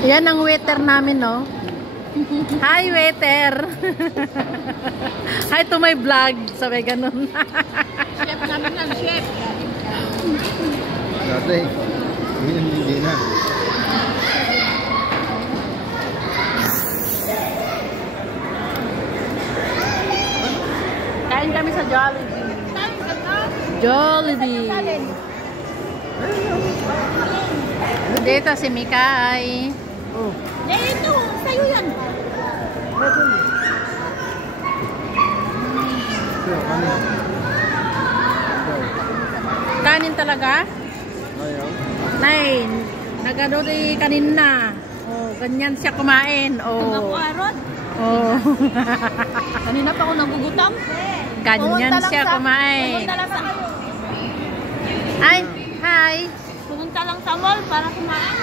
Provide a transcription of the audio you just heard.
Yan ang waiter namin, no? Hi, waiter! Hi to my vlog. Sabi ganun. Chef namin lang, chef. Dati, hindi na. Kain kami sa Jollibee. Jollibee. Dito si Mikay. Oh. Ito, sa'yo yan. Kanin talaga? Ayaw. Nay, nagano rin kanina. Oh, ganyan siya kumain. Ako, Oh. Aaron. Oh. Kanina pa ako nagugutom. Ganyan siya kumain. Pumunta lang sa... Ay, hi. Pumunta lang sa mall para kumain.